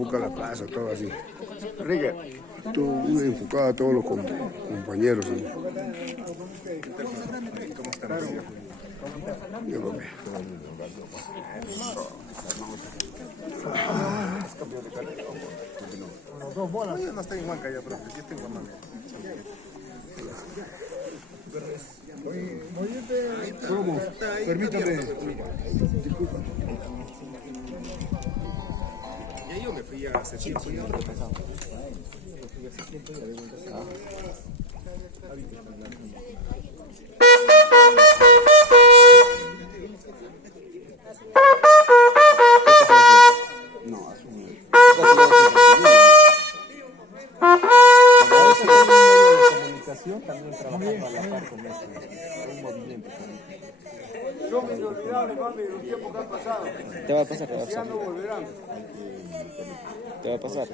enfoca la plaza, todo así. Enrique, tú enfocado a todos los compañeros. ¿Sí? ¿Cómo están? Yo dos bolas. No está en Huanca ya, pero aquí está en Huanca. ¿Cómo? Permítame. Disculpa. Ya yo me fui a hace tiempo. No, asumí. También trabajando a la par con un movimiento. Son inolvidables, mami, los tiempos que han pasado. Te va a pasar, te va a pasar. Te va a pasar.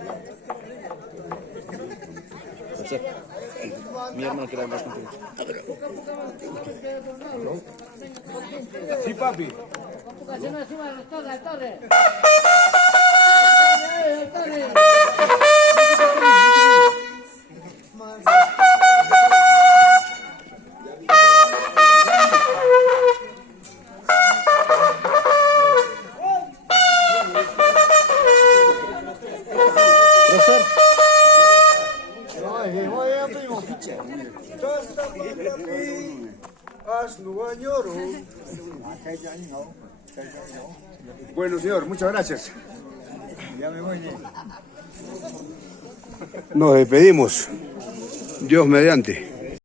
Mi hermano quiere hablar contigo. Sí, papi. Si no suban los torres, al torre. Bueno, señor, muchas gracias. Ya me voy. Nos despedimos. Dios mediante.